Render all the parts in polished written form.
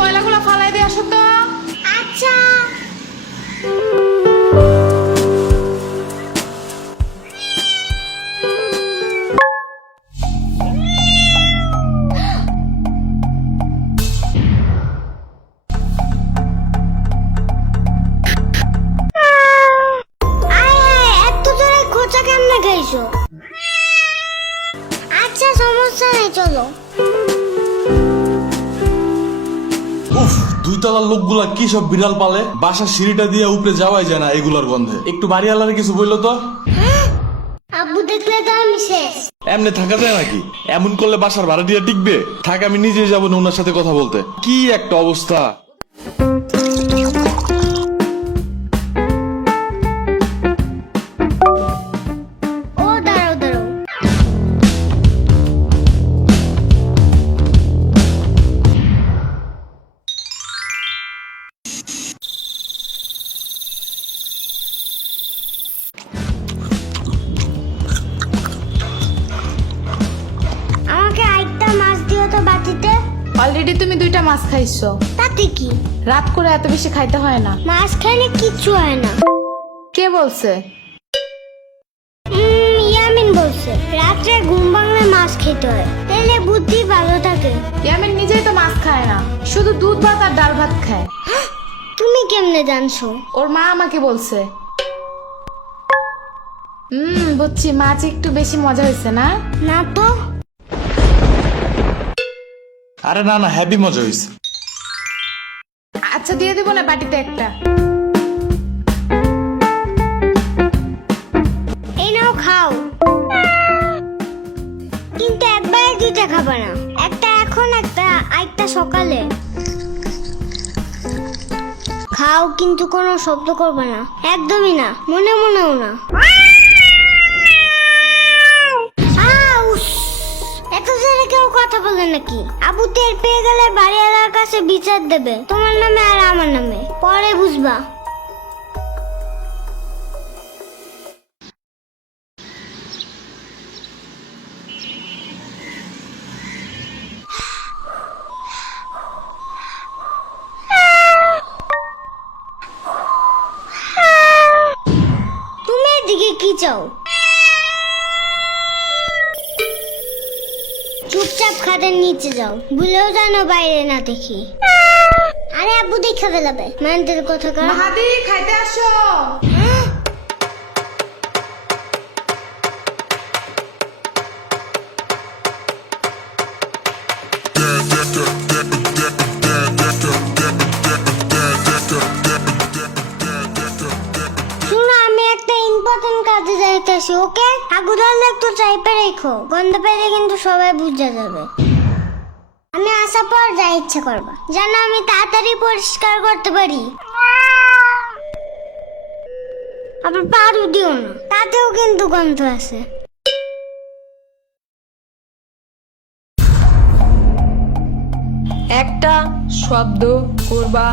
ময়লাগুলো ফালাই দিয়ে আসো তো। আচ্ছা। এত জোরে খোঁচা কেমনে খাইছো? আচ্ছা সমস্যা নেই, চলো। উফ, দুই তলার লোকগুলা কি সব বিড়াল পালে, বাসার সিঁড়িটা দিয়ে উপরে যাওয়াই যায় না এগুলার গন্ধে। একটু বাড়িওয়ালার কিছু বললো তো। আব্বু দেখলে তো আমি শেষ। এমনি থাকা যায় নাকি? এমন করলে বাসার ভাড়া দিয়ে টিকবে? থাক, আমি নিজেই যাবো না ওনার সাথে কথা বলতে। কি একটা অবস্থা! ও দাঁড়াও দাঁড়াও। আমাকে আরেকটা মাছ দিও তো বাটিতে। অলরেডি তুমি 2টা মাছ খাইছো। তাতে কি? রাত করে এত বেশি খাইতে হয় না। মাছ খাইলে কিচ্ছু হয় না। কে বলছে? ইয়ামিন বলছে রাত্রে ঘুম ভাঙলে মাছ খেতে হয়, তাহলে বুদ্ধি ভালো থাকে। ইয়ামিন নিজেই তো মাছ খায় না, শুধু দুধ ভাত আর ডাল ভাত খায়। তুমি কেমনে জানছো? ওর মা আমাকে বলছে। বুঝছি, মাছ একটু বেশি মজা হয়েছে না? না তো। আরে না না, হ্যাপি মজা হয়েছে। আচ্ছা দিয়ে দিব না বাটিতে একটা। এই নাও খাও, কিন্তু একবারে 2টা খাবে না। একটা এখন, একটা সকালে। খাও, কিন্তু কোনো শব্দ করবে না, একদমই না, মনে মনেও না। এত জোরে কেউ কথা বলে নাকি? আবু টের পেয়ে গেলে বাড়িওয়ালার কাছে বিচার দেবে, তোমার নামে আর আমার নামে, পরে বুঝবা। তুমি এদিকে কি চাও? চুপচাপ খাটের নিচে যাও, ভুলেও যেন বাইরে না দেখি। আরে আব্বু দেখে ফেলাবে, মানতের কথা কার। মাহাদি খাইতে আসো। শুনো, আমি একটা ইম্পর্টেন্ট কাজে যাইতেছি, ওকে? আগু ধরলে একটু চাইপে রেখো, গন্ধ পেলে কিন্তু সবাই বুঝে যাবে। আমি আসার পর যা ইচ্ছা করবা, যেন আমি তাড়াতাড়ি পরিষ্কার করতে পারি। আবার পারু দিও না, তাতেও কিন্তু গন্ধ আছে। একটা শব্দ করবা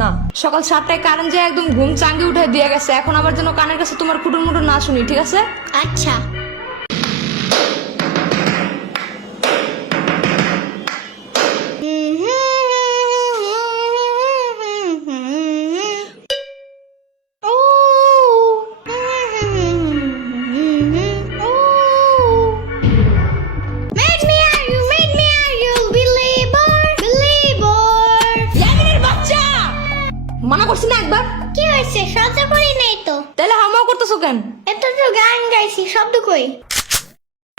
না। সকাল 7টায় কারেন্ট যায় একদম ঘুম চাঙ্গে উঠে দিয়ে গেছে, এখন আবার যেন কানের কাছে তোমার কুটুর মুটুর না শুনি, ঠিক আছে? আচ্ছা। মানা করছি না একবার? কি হয়েছে? শব্দ করি নাই তো। তাহলে হামাও করতেছো কেন? এত তো গান গাইছি, শব্দ কই?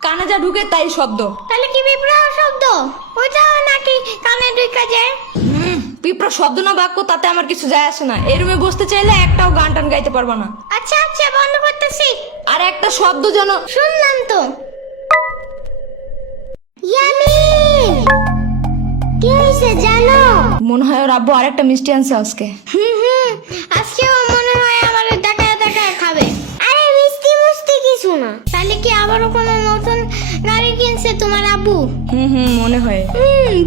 কানে যা ঢুকে তাই শব্দ। তাহলে কি বিপ্লব শব্দ? ওইটাও নাকি কানে ঢুকে যায়? পিঁপড়া শব্দ না বাক্য তাতে আমার কিছু যায় আসে না। এই রুমে বসতে চাইলে একটাও গান টান গাইতে পারবা না। আচ্ছা আচ্ছা, বন্ধ করতেছি। আর একটা শব্দ যেন। শুনলাম তো। ইয়ামিন, কি হয়েছে জানো? মনে হয় ওর আব্বু আরেকটা মিষ্টি আনছে আজকে। আজকেও মনে হয় আমার টাকায় টাকায় খাবে। আরে মিষ্টি মুষ্টি কিছু না। তাহলে কি আবারও কোনো নতুন গাড়ি কিনছে তোমার আব্বু? মনে হয়।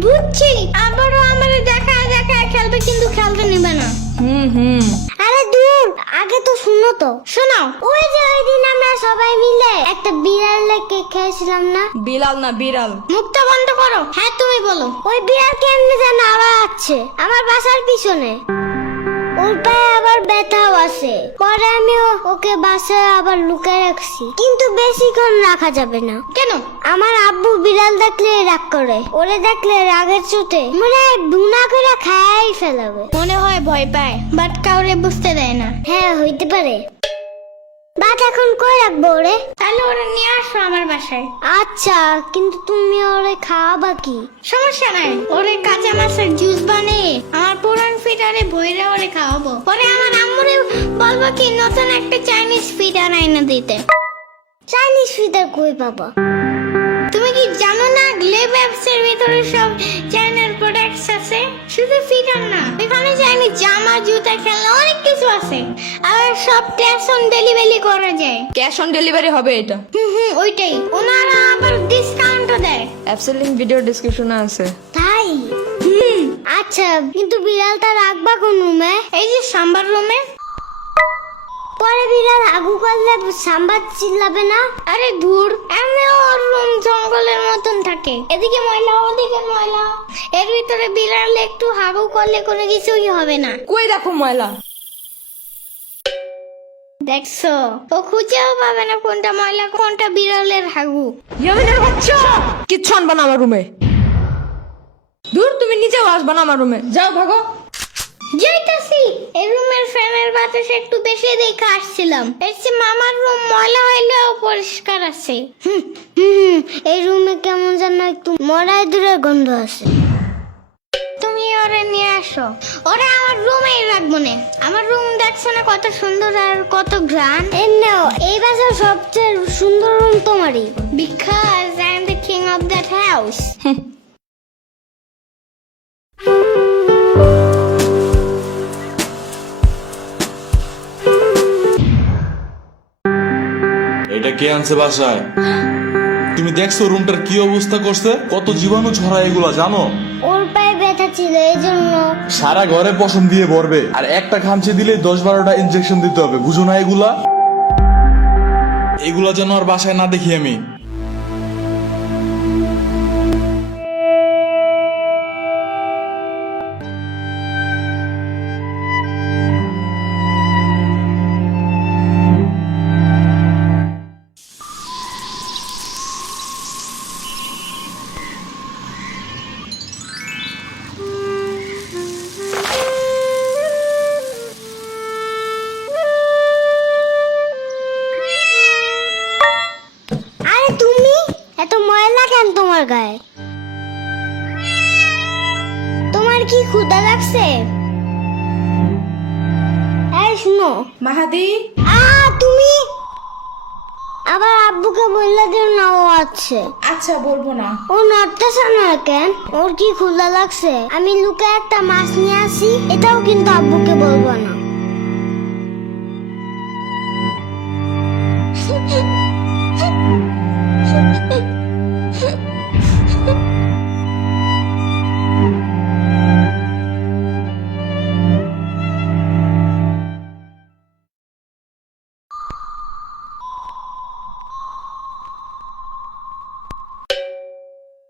বুঝছি, আবারও আমার দেখায় দেখায় খেলবে, কিন্তু খেলতে নেবে না। হুম আরে দূর, আগে তো শুনো তো, শোনাও। ওই যে ওই দিন আমরা সবাই মিলে একটা বিড়ালের কেক খেয়েছিলাম না? বিলাল না বিড়াল। মুখটা বন্ধ করো। হ্যাঁ তুমি বলো। ওই বিড়াল কেমনে যেন আবার আছে আমার বাসার পিছনে। ওর পায়ে আবার ব্যথাও আছে। পরে আমি ওকে বাসায় আবার লুকিয়ে রাখছি, কিন্তু বেশিক্ষণ রাখা যাবে না। কেন? আমার আব্বু বিড়াল দেখলে রাগ করে। ওরে দেখলে রাগের চোটে মনে হয় বুনা করে খাই ফেলাবে। মনে হয় ভয় পায়, বাট কাউরে বুঝতে দেয় না। হ্যাঁ হইতে পারে। বাট এখন কই রাখবো ওরে? তাহলে ওরে নিয়ে আসো আমার বাসায়। আচ্ছা, কিন্তু তুমি ওরে খাওয়াবা কি? সমস্যা নাই, ওরে কাঁচা মাছের জুস বানিয়ে আমার পুরান ফিটারে ভইরে ওরে খাওয়াবো। পরে আমার আম্মুরে বলবো কি নতুন একটা চাইনিজ ফিটার আইনা দিতে। চাইনিজ ফিটার কই পাবা? তুমি কি জানো না গ্লেব অ্যাপসের ভিতরে সব চাইনার প্রোডাক্টস আছে? শুধু ফিটার না, এখানে চাইনিজ জামা, জুতা, খেলনা অনেক কিছু আছে। আর সব ক্যাশ অন ডেলিভারি করা যায়। ক্যাশ অন ডেলিভারি হবে এটা। ওইটাই। ওনারা আবার ডিসকাউন্টও দেয়। অ্যাপসের লিংক ভিডিও ডেসক্রিপশনে আছে। তাই? আচ্ছা, কিন্তু বিড়ালটা রাখবা কোন রুমে? এই যে সাম্বার রুমে। পরে বিড়াল আগু করলে সাম্বার চিল্লাবে না? আরে ধুর, এমনি ওর রুম জঙ্গলের মতন থাকে, এদিকে ময়লা ওদিকে ময়লা। এর ভিতরে বিড়াল একটু হাগু করলে কোনো কিছুই হবে না। কই দেখো ময়লা। দেখছো, ও খুঁজেও পাবে না কোনটা ময়লা কোনটা বিড়ালের হাগু। ইয়ামিনের বাচ্চা, কিচ্ছু আনবা না আমার রুমে। দূর, তুমি নিচেও আসবা না আমার রুমে। যাও ভাগো। যাইতাছি। এই রুমের ফ্যানের বাতাস একটু বেশি দেখে আসছিলাম। এর চেয়ে মামার রুম ময়লা হইলেও পরিষ্কার আছে। এই রুমে কেমন যেন একটু মরাই দূরের গন্ধ আছে। তুমি ওরে নিয়ে আসো। ওরে আমার রুমেই রাখবো না। আমার রুম দেখছো না কত সুন্দর আর কত ঘ্রাণ। এই বাসার সবচেয়ে সুন্দর রুম তোমারই, because I am the king of that house. এটা কে আনছে বাসায়? তুমি দেখছো রুমটার কি অবস্থা করছে? কত জীবাণু ছড়ায় এগুলা জানো? ওর পায়ে ব্যথা ছিল এই জন্য। সারা ঘরে পশম দিয়ে ভরবে, আর একটা খামচে দিলে 10-12টা ইনজেকশন দিতে হবে। বুঝো না এগুলা? এগুলা যেন আর বাসায় না দেখি আমি। আরে তুমি এত ময়লা কেন তোমার গায়ে? তোমার কি ক্ষুধা লাগছে? এই শুনো মাহাদি, তুমি আবার আব্বুকে বললে দিও না ও আছে। আচ্ছা বলবো না। ও নড়তেছে না কেন? ওর কি ক্ষুধা লাগছে? আমি লুকে একটা মাছ নিয়ে আসি, এটাও কিন্তু আব্বুকে বলবো না।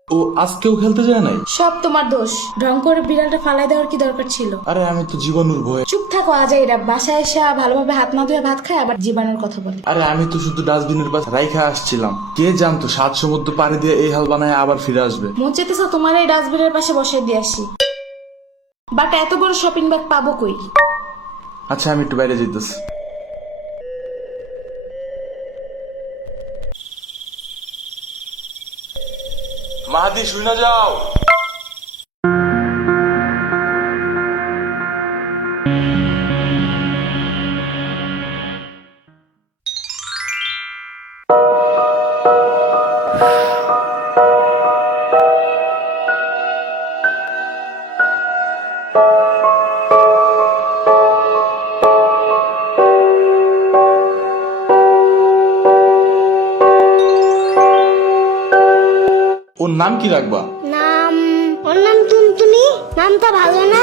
ও আজকেও খেলতে যায় নাই? সব তোমার দোষ। ঢং করে বিড়ালটা ফালাই দেওয়ার কি দরকার ছিল? আরে আমি তো জীবাণুর ভয়ে। চুপ থাকো আজাইরা, বাসায় এসে ভালোভাবে হাত না ধুয়ে ভাত খায় আবার জীবাণুর কথা বলে। আরে আমি তো শুধু ডাস্টবিনের পাশে রাইখা আসছিলাম। কে জানতো 7 সমুদ্র পাড়ি দিয়ে এই হাল বানায় আবার ফিরে আসবে। মন চেতেছে তোমার এই ডাস্টবিনের পাশে বসে দিয়ে আসি, বাট এত বড় শপিং ব্যাগ পাবো কই? আচ্ছা আমি একটু বাইরে যেতেছি। মাহাদি শুনে যাও। ওর নাম কি রাখবা? ওর নাম টুনটুনি। নামটা ভালো না?